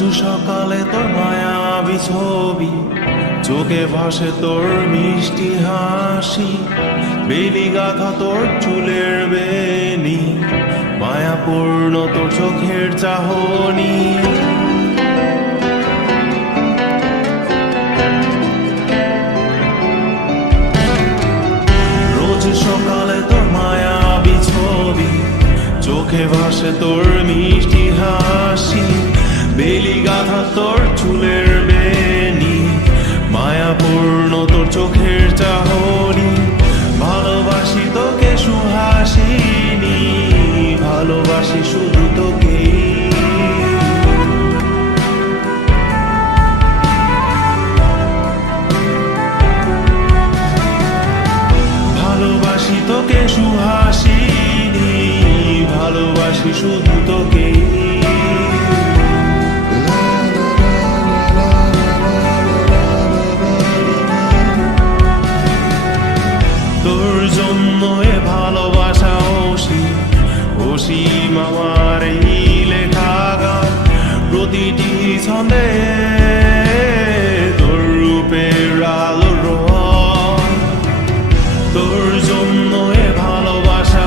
রোজ সকালে তোর মায়াবী ছবি, চোখে ভাসে তোর মিষ্টি হাসি, বেলি গাথা তোর চুলের বেনি, মায়াপূর্ণ তোর চোখের চাহনি। রোজ সকালে তোর মায়াবী ছবি, চোখে ভাসে তোর মিষ্টি হাসি, বেলি গাথা তোর চুলের বেনি, মায়াপূর্ণ তোর চোখের চাহনি। ভালোবাসি তোকে সুহাসিনী, ভালোবাসি শুধু তোকে। ভালোবাসি তোকে সুহাসিনী, ভালোবাসি শুধু তোকে। তোর জন্য এ ভালোবাসা অসীম আমার এই লেখা গান, প্রতিটি ছন্দে তোর রূপের আলো রং। তোর জন্য এ ভালোবাসা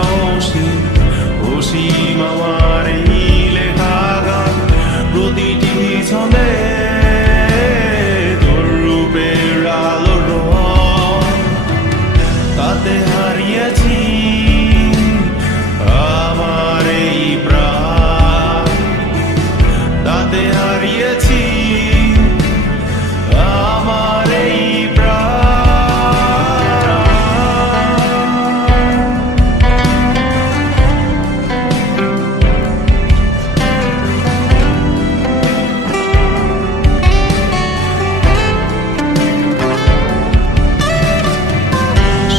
অসীম আমার এই লেখা গান, প্রতিটি ছন্দে তোর রূপের আলো রং। তাতে হারিয়েছি আমার এই প্রাণ, তাতে হারিয়েছি আমার এই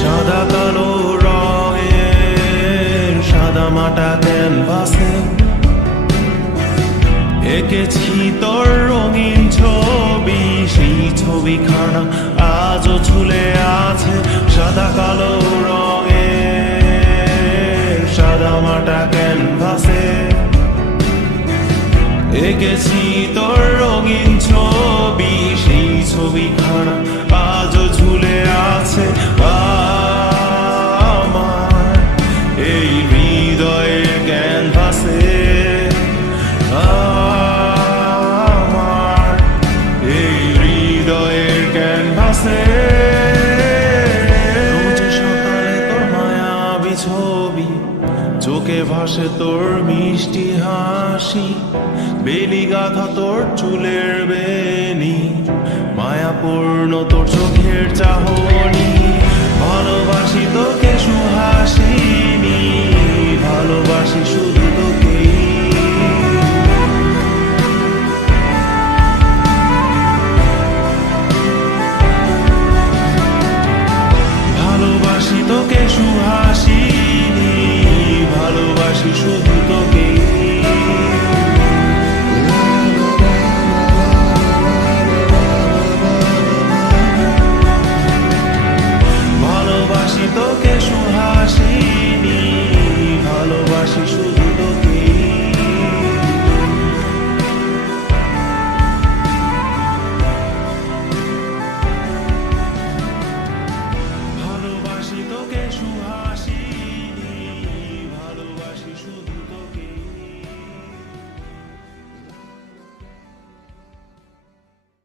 সাদা কালো রঙের সাদামাটা ক্যানভাসে এঁকেছি তোর রঙিন ছবি, সেই ছবিখানা আজও ঝুলে আছে। সাদা কালো রঙের সাদামাটা ক্যানভাসে এঁকেছি তোর রঙিন ছবি, সেই ছবিখানা আজও ঝুলে আছে আমার এই হৃদয়ের ক্যানভাসে। আমার এই হৃদয়ের ক্যানভাসে রোজ সকালে তোর মায়াবী ছবি, চোখে ভাসে তোর মিষ্টি হাসি, বেলি গাথা তোর চুলের বেনি, মায়াপূর্ণ তোর চোখের চাহনি। ভালোবাসি তোকে সুহাসিনী, ভালোবাসি শুধু তোকে। ভালোবাসি তোকে সুহাসিনী, ভালোবাসি শুধু তোকে। ভালোবাসি তোকে